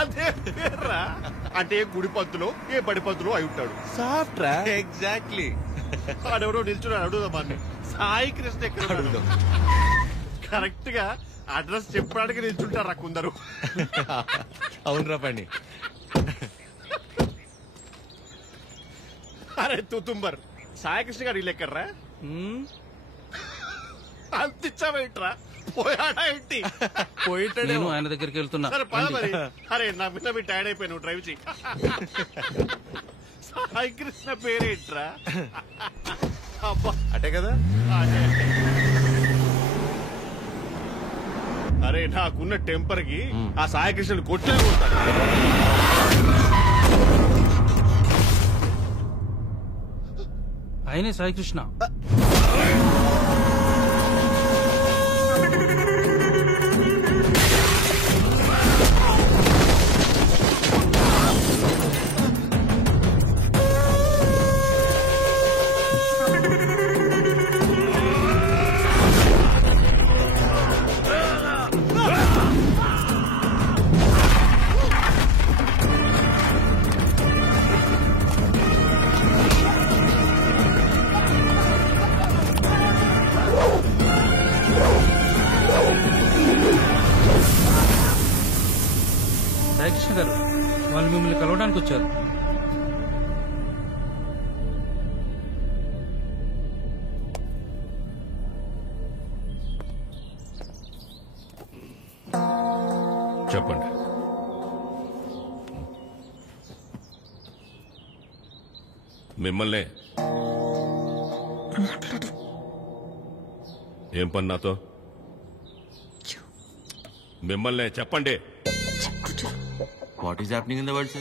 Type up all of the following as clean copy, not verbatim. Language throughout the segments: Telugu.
అదే పేర్రా. అంటే ఏ గుడి పంతులో ఏ బడి పంతులో అయి ఉంటాడు. సాఫ్ట్ రా. ఎగ్జాక్ట్లీ. వాడెవడో నిల్చున్నాడు, అడుగుదాం. సాయి కృష్ణ ఎక్కడ? కరెక్ట్ గా అడ్రస్ చెప్పడానికి నిల్చుంటారా కొందరు. అవునరా పండి. అరే తుతుంబర్, సాయికృష్ణ గారు ఇల్లు ఎక్కడ్రా? అంతిచ్చావేంట్రా? పోయాడా ఏంటి? పోయిటాడు. ఆయన దగ్గరికి వెళ్తున్నా. సరే పద మరి. అరే నా మీద మీ టైర్డ్ అయిపోయి నువ్వు డ్రైవ్ చేయి. సాయికృష్ణ పేరేంట్రా? అబ్బా అటే కదా. అరే నాకున్న టెంపర్ కి ఆ సాయికృష్ణుని కొట్లే కొడతాడు. ఆయనే సాయికృష్ణ. సాయికృష్ణ గారు, వాళ్ళు మిమ్మల్ని కలవడానికి వచ్చారు. చెప్పండి. మిమ్మల్ని ఏం పని నాతో? మిమ్మల్ని చెప్పండి. What is happening in the world, sir?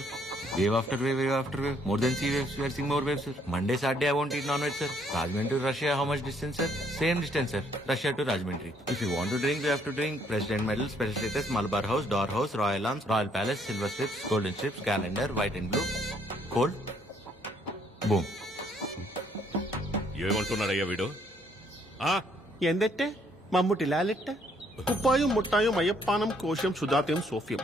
Wave after wave, wave after wave. More than sea waves, we are seeing more waves, sir. Monday, Saturday, I won't eat non-veg, sir. Rajahmundry to Russia, how much distance, sir? Same distance, sir. Russia to Rajahmundry. If you want to drink, you have to drink President Medal, Special Status, Malabar House, Door House, Royal Arms, Royal Palace, Silver Strips, Golden Strips, Calendar, White and Blue. Cold. Boom. ఏమంటున్నాడయ్యా వీడు? ఎందెట్టే మమ్ముటి లాలెట్ట కుప్పాయం ముట్టాయం అయ్యప్పానం కోశం సుధాత్యం సోఫ్యం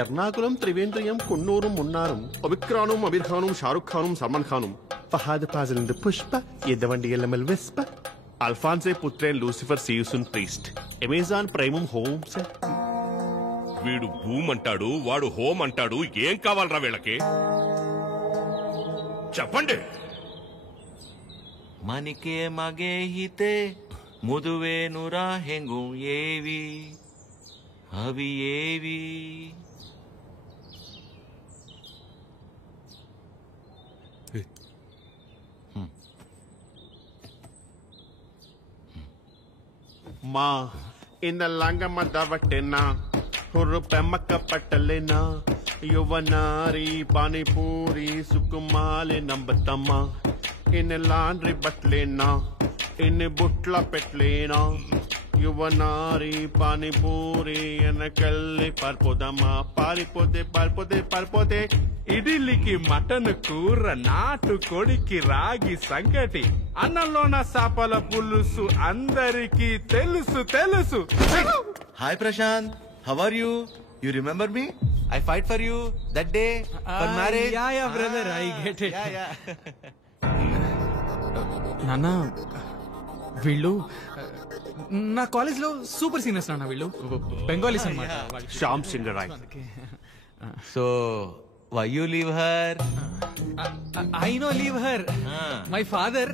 ఎర్నాకులం త్రివేంద్రియం కొన్నూరు మున్నారం ఒబిక్రానుం అబిర్ఖానుం షారుఖ్ ఖానుం సల్మాన్ ఖానుం ఫహాద్ ఫాజిల్ పుష్ప ఎద్దవండి ఎల్లమెల్ వెస్ప అల్ఫాన్సే పుత్రేన్ లూసిఫర్ సియూసున్ ప్రీస్ట్ అమెజాన్ ప్రైమం హోమ్స్. వీడు భూమ్ అంటాడు, వాడు హోమ్ అంటాడు. ఏం కావాలరా వీళ్ళకి? చెప్పండి. మనికే మగే హితే ముదువేనురా హెంగు ఏవి అవి ఏవి? మా ఇన్న లంగమ్మ దవట్టెనా హుర్రు పెమ్మక్క పట్టలేనా యువనారి పానీపూరి సుకుమాలి నంబతమ్మ ఇన్ని లాండ్రీ బట్టలేనా ఇన్ని బుట్ల పెట్టలేనా యువనారి పానీపూరి వెనకెళ్ళి పారిపోదమ్మా పారిపోతే పారిపోతే పారిపోతే. ఇడ్లీకి మటన్ కూర, నాటు కొడికి రాగి సంగటి, అన్నంలోన చేపల పులుసు అందరికి తెలుసు తెలుసు. Hi Prashant, how are you? You remember me? I fight for you that day for marriage. Yeah, brother, I get it. Yeah. నాన్న, వీళ్ళు నా కాలేజ్ లో సూపర్ సీనియర్స్ నాన్న. వీళ్ళు బెంగాలీస్ అన్నమాట. Shyam Singh Roy. So why you leave her? I no leave her. My father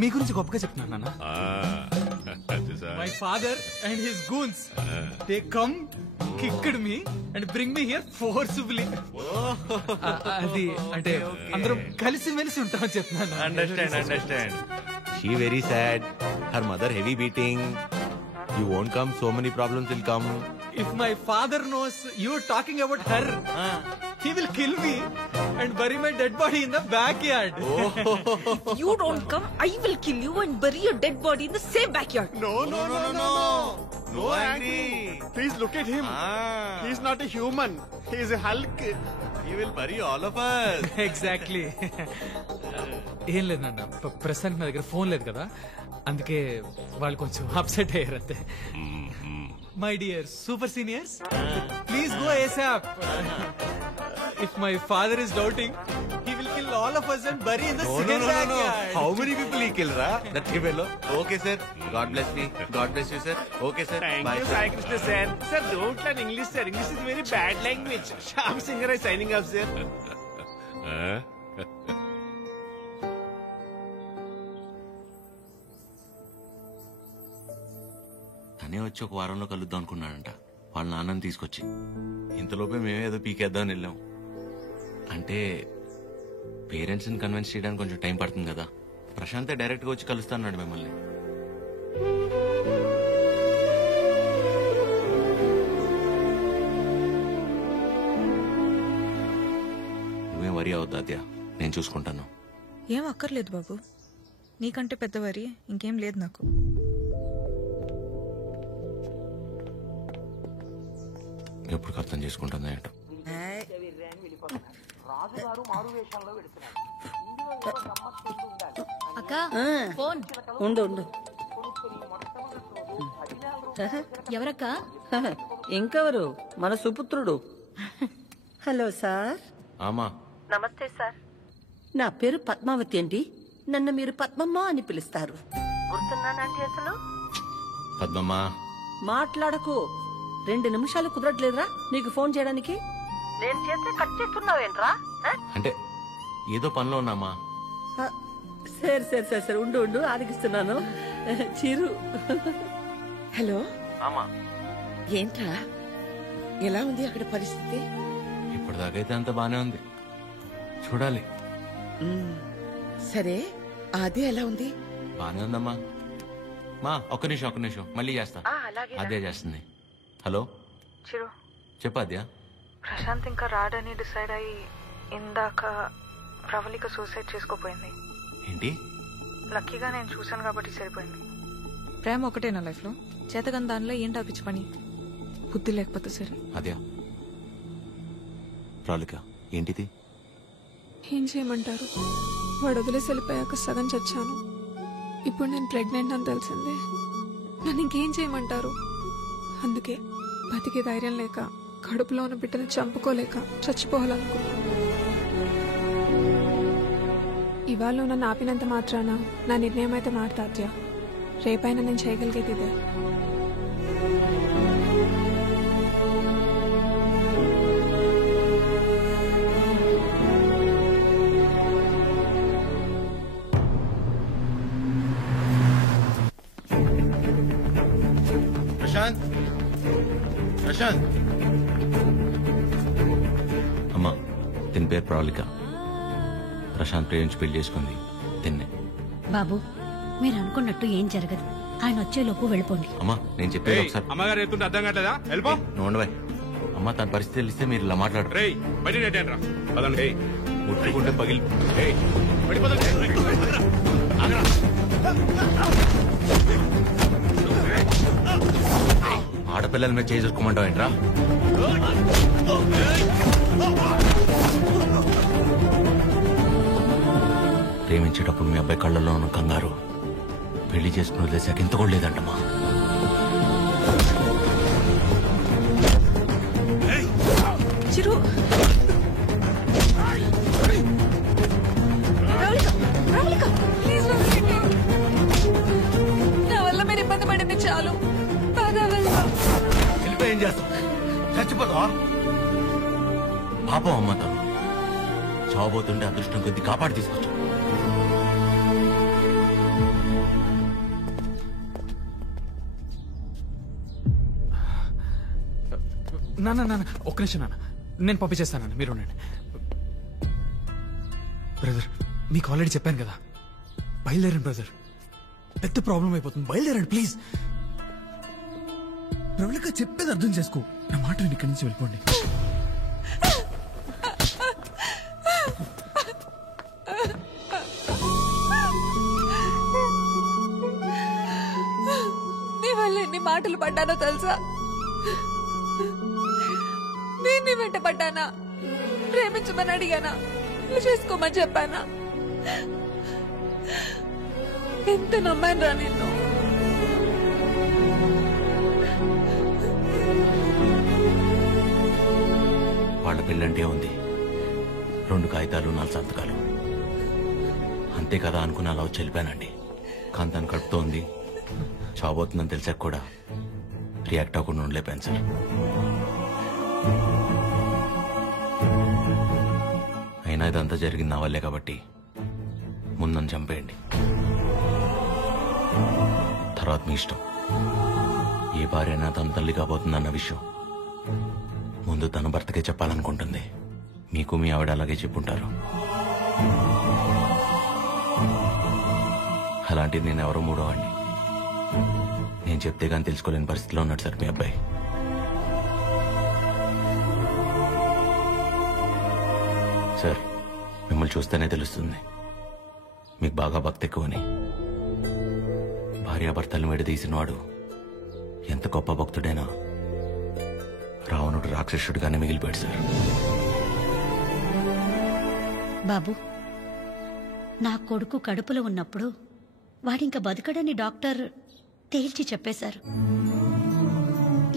మీ గురించి గొప్పగా చెప్తున్నాను నాన్న. My father and his goons they come kicked me and bring me here forcefully. అది అంటే అందరం కలిసి మెలిసి ఉంటామని చెప్తున్నాను. Understand. She very sad. Her mother heavy beating. You won't come, so many problems will come. If my father knows you're talking about her, he will kill me and bury my dead body in the backyard. If you don't come, I will kill you and bury your dead body in the same backyard. No. No angry. Please look at him. He's not a human. He is a Hulk. He will bury all of us. Exactly. ఏం లేదు నాన్న, ప్రస్తుతానికి నా దగ్గర ఫోన్ లేదు కదా, అందుకే వాళ్ళు కొంచెం అప్సెట్ అయ్యారు అంతే. My dear super seniors, please go ASAP. If my father is doubting, he will kill all of us and bury in the same backyard. How many people he kill, ra? That fellow. Okay, sir. God bless me. God bless you, sir. Okay, sir. Thank Bye, you, sir. Sai Krishna sir. Sir, don't learn English, sir. English is very bad language. Shyam Singer is signing off, sir. తనే వచ్చి ఒక వారంలో కలుద్దాం అనుకున్నాడంట వాళ్ళ నాన్నని తీసుకొచ్చి. ఇంతలోపే మేమేదో పీకేద్దామని వెళ్ళాం. అంటే పేరెంట్స్ని కన్విన్స్ చేయడానికి కొంచెం టైం పడుతుంది కదా. ప్రశాంతే డైరెక్ట్గా వచ్చి కలుస్తాన్నాడు మిమ్మల్ని. నువ్వేం వరి అవద్దు అద్యా, నేను చూసుకుంటాను. ఏం అక్కర్లేదు బాబు, నీకంటే పెద్దవారి ఇంకేం లేదు నాకు. ఎప్పుడు అర్థం చేసుకుంటుందా ఏంటో. అక్క ఫోన్ ఉండు ఉండు. ఎవరక్క? ఇంకెవరు? మన సుపుత్రుడు. Hello sir. ఆమా నమస్తే సార్. నా పేరు పద్మావతి అండి. నన్ను మీరు పద్మమ్మ అని పిలుస్తారు. గుర్తున్నానండి అసలు? పద్మమ్మా మాట్లాడకు. 2 నిమిషాలు కుదరట్లేదురా నీకు ఫోన్ చేయడానికి? నేను చేస్తే కట్ చేస్తున్నావేంట్రా? అంటే ఏదో పనిలో ఉన్నామా. సరే సరే సరే సరే ఉండు ఉండు ఆరగిస్తున్నాను. చిరు. హలో. ఆమా ఏంట్రా, ఎలా ఉంది అక్కడ పరిస్థితి? ఇప్పటిదాకైతే అంత బానే ఉంది, చూడాలి. సరే, అదే ఎలా ఉంది? బానే ఉందమ్మా. మా ఒక్క నిమిషం మళ్ళీ చేస్తా. అదే చేస్తుంది. హలో చిరు, చెప్పద్యా. ప్రశాంత్ ఇంకా రాడని డిసైడ్ అయ్యి ఇందాక ప్రవళిక సూసైడ్ చేసుకోపోయింది. ఏంటి? లక్కీగా నేను చూశాను కాబట్టి సరిపోయింది. ప్రేమ ఒకటే నా లైఫ్ లో, చేతగని దానిలో ఏంటి పిచ్చి పని? బుద్ధి లేకపోతే సరే. అద్యా ప్రవళిక ఏంటిది? ఏం చేయమంటారు, వాడు వదిలేసి వెళ్ళిపోయాక సగం చచ్చాను. ఇప్పుడు నేను ప్రెగ్నెంట్ అని తెలిసిందే. నన్ను ఇంకేం చేయమంటారు? అందుకే బతికే ధైర్యం లేక, కడుపులో ఉన్న బిడ్డను చంపుకోలేక చచ్చిపోవాలనుకున్నాను. ఇవాళ నన్ను ఆపినంత మాత్రాన నా నిర్ణయం అయితే మారుతాద్యా. రేపైనా నేను చేయగలిగేది ఇదే. ప్రశాంత్ ప్రశాంత్. అమ్మా తిని పేరు ప్రవళిక. ప్రశాంత్ ప్రేమించి పెళ్లి చేసుకుంది తిన్నే. బాబు, మీరు అనుకున్నట్టు ఏం జరగదు. ఆయన వచ్చేలోపు వెళ్ళిపోండి. అమ్మా నేను చెప్పేది ఒకసారి. అమ్మగారు ఎత్తుంటే అర్థం కావట్లేదా? వెళ్ళిపో. నువ్వు ఉండవే. అమ్మ తన పరిస్థితి తెలిస్తే మీరు ఇలా మాట్లాడు. రేయ్ బయట నెట్టండి రా. పదండి. ముట్టుకుంటే పగిలి. ఆడపిల్లల మీద చేసుకోమంటావు ఏంట్రా? ప్రేమించేటప్పుడు మీ అబ్బాయి కళ్ళల్లో ఉన్న కంగారు పెళ్లి చేసుకుని వదిలేసాక ఇంత కూడా లేదంటమ్మా. చిరు, నా వల్ల మీరు ఇబ్బంది పడింది చాలు. ఏం చేస్తావు? చచ్చిపోతావా? పాపం అమ్మ తను చావబోతుంటే అదృష్టం కొద్ది కాపాడి తీసుకొచ్చు. నాన్న ఒక్క నిమిషం నాన్న, నేను పంపించేస్తాను. మీరు ఉండండి. బ్రదర్ మీకు ఆల్రెడీ చెప్పాను కదా, బయలుదేరండి బ్రదర్. పెద్ద ప్రాబ్లం అయిపోతుంది, బయలుదేరండి ప్లీజ్. ప్రవళిక చెప్పేది అర్థం చేసుకో. నా మాట నేను ఇక్కడి నుంచి వెళ్ళిపోండి. నీ వల్ల ఎన్ని మాటలు పడ్డానో తెలుసా? నేను వెంట పడ్డానా? ప్రేమించమని అడిగానా? చేసుకోమని చెప్పానా? ఎంత నమ్మాను రా నిన్ను. వాళ్ళ పెళ్ళంటే ఉంది, 2 కాగితాలు 4 సంతకాలు అంతే కదా అనుకుని అలా వచ్చి వెళ్ళిపోయానండి. కానీ తను కడుపుతో ఉంది, చావబోతుందని తెలిసాక కూడా రియాక్ట్ అవ్వకుండా ఉండలేపాను సార్. అయినా ఇదంతా జరిగింది నా వల్లే కాబట్టి ముందు నన్ను చంపేయండి, తర్వాత మీ ఇష్టం. ఏ భార్య అయినా తన తల్లి కాబోతుందన్న విషయం ముందు తన భర్తకే చెప్పాలనుకుంటుంది. మీకు మీ ఆవిడ అలాగే చెప్పుంటారు. అలాంటిది నేను ఎవరో మూడోవాడిని. నేను చెప్తే కానీ తెలుసుకోలేని పరిస్థితిలో ఉన్నాడు సార్ మీ అబ్బాయి. సార్, మిమ్మల్ని చూస్తేనే తెలుస్తుంది మీకు బాగా భక్తి ఎక్కువని. భార్యాభర్తలను విడదీసినవాడు ఎంత గొప్ప భక్తుడైనా రావణుడు రాక్షసుడిగానే మిగిలిపోయాడు సార్. బాబు, నా కొడుకు కడుపులో ఉన్నప్పుడు వాడింక బతకడని డాక్టర్ తేల్చి చెప్పేశారు.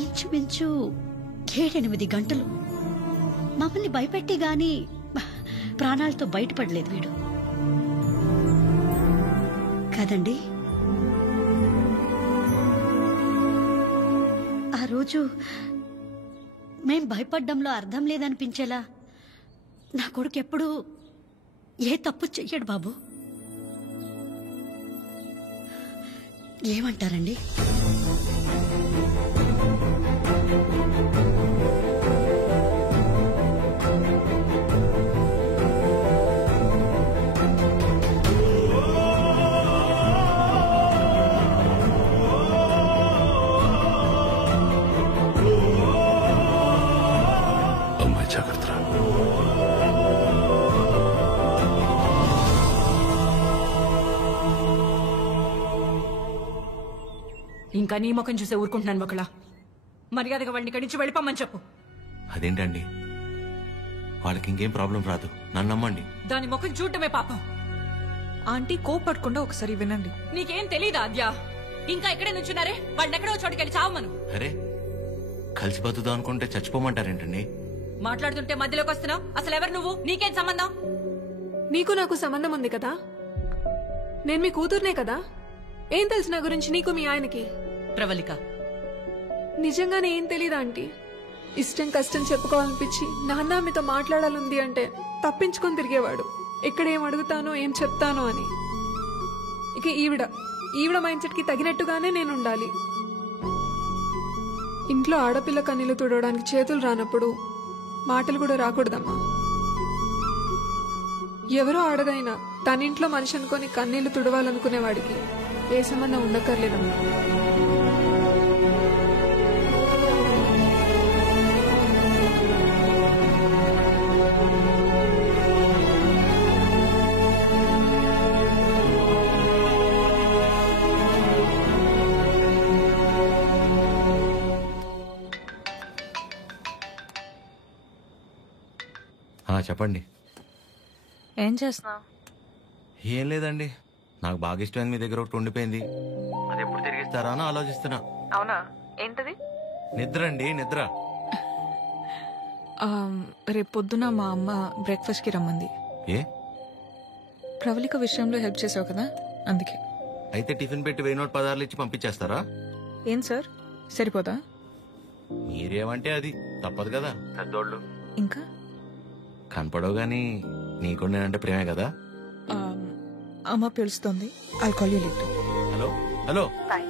ఇంచుమించు 7-8 గంటలు మమ్మల్ని భయపెట్టి గాని ప్రాణాలతో బయటపడలేదు వీడు కదండి. ఆ రోజు మేం భయపడ్డంలో అర్థం లేదనిపించేలా నా కొడుకు ఎప్పుడూ ఏ తప్పు చెయ్యడు బాబు. ఏమంటారండి? అమ్మాయి జాగ్రత్త. ఇంకా నీ ముఖం చూసే ఊరుకుంటున్నాను ఒకలా. మర్యాదగా వాడిని ఇక్కడి నుంచి వెళ్ళిపోమని చెప్పు. అదేంటండి, వాళ్ళకి ఇంకేం ప్రాబ్లం రాదు, నన్ను నమ్మండి. దాని ముఖం చూడటమే పాపం. ఆంటీ కోపడకుండా ఒకసారి వినండి. నీకేం తెలీదా అద్యా? ఇంకా ఇక్కడే నుంచున్నారే, వాడిని ఎక్కడో చోటుకెళ్ళి చావమను. అరే, కలిసి బతుకుదాం అనుకుంటే చచ్చిపోమంటారేంటండి? మాట్లాడుతుంటే మధ్యలోకి వస్తున్నావు. అసలు ఎవరు నువ్వు? నీకేం సంబంధం? నీకు నాకు సంబంధం ఉంది కదా. నేను మీ కూతుర్నే కదా. ఏం తెలుసు నా గురించి నీకు మీ ఆయనకి? ప్రవళిక, నిజంగానే ఏం తెలీదా ఆంటీ? ఇష్టం కష్టం చెప్పుకోవాలనిపించి నాన్న మీతో మాట్లాడాలంది అంటే తప్పించుకొని తిరిగేవాడు. ఎక్కడ ఏం అడుగుతానో ఏం చెప్తానో అని. ఇక ఈవిడ మైండ్ సెట్ కి తగినట్టుగానే నేను ఉండాలి. ఇంట్లో ఆడపిల్ల కన్నీళ్లు తుడవడానికి చేతులు రానప్పుడు మాటలు కూడా రాకూడదమ్మా. ఎవరో ఆడదైనా తన ఇంట్లో మనిషి అనుకొని కన్నీళ్లు తుడవాలనుకునేవాడికి ఏ సంబంధం ఉండక్కర్లేదమ్మా. చెప్పండి. ఏం చేస్తున్నావు? ఏం లేదండి, నాకు బాగా ఇష్టమైంది మీ దగ్గర ఒకటి ఉండిపోయింది. అది ఎప్పుడు తిరిగిస్తారా అని ఆలోచిస్తున్నా. అవునా? ఏంటది? నిద్ర అండి, నిద్ర. రేపు పొద్దున మా అమ్మ బ్రేక్ఫాస్ట్ కి రమ్మంది. ఏ? ప్రవళిక విషయంలో హెల్ప్ చేసావు కదా, అందుకే. అయితే టిఫిన్ పెట్టి 1000 నోట్ 10 ఇచ్చి పంపించేస్తారా? ఏం సార్, సరిపోదా? మీరేమంటే అది తప్పదు కదా, పెద్దోళ్ళు. ఇంకా కనపడవు గానీ నీకు నేనంటే ప్రేమే కదా. అమ్మ పిలుస్తోంది. I'll call you later. Hello hello. Bye.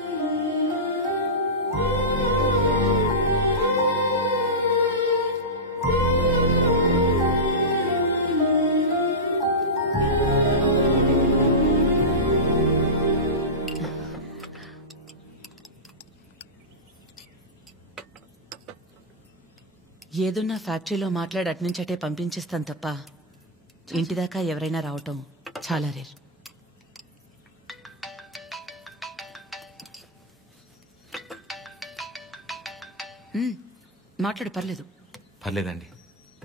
ఏదున్నా ఫ్యాక్టరీలో మాట్లాడి అట్నుంచటే పంపించేస్తాను తప్ప ఇంటిదాకా ఎవరైనా రావటం చాలా రేర్. మాట్లాడు, పర్లేదు. పర్లేదండి,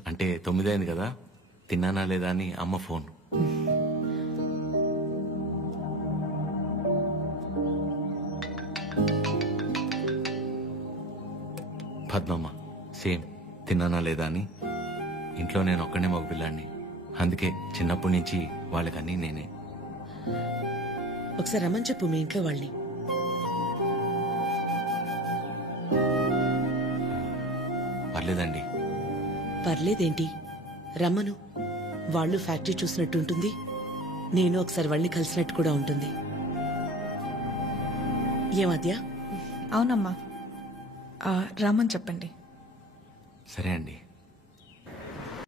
అంటే 9 అయింది కదా, తిన్నానా లేదా అని అమ్మ ఫోన్. సేమ్ తిన్నానా లేదా అని. ఇంట్లో నేను ఒక్కనే మగపిల్లాడిని, అందుకే చిన్నప్పటి నుంచి వాళ్ళకన్నీ నేనే. ఒకసారి రమ్మని చెప్పు మీ ఇంట్లో వాళ్ళని. పర్లేదండి. పర్లేదేంటి, రమ్మను. వాళ్ళు ఫ్యాక్టరీ చూసినట్టు ఉంటుంది, నేను ఒకసారి వాళ్ళని కలిసినట్టు కూడా ఉంటుంది. ఏమద్యా? అవునమ్మా, రామని చెప్పండి. సరే అండి.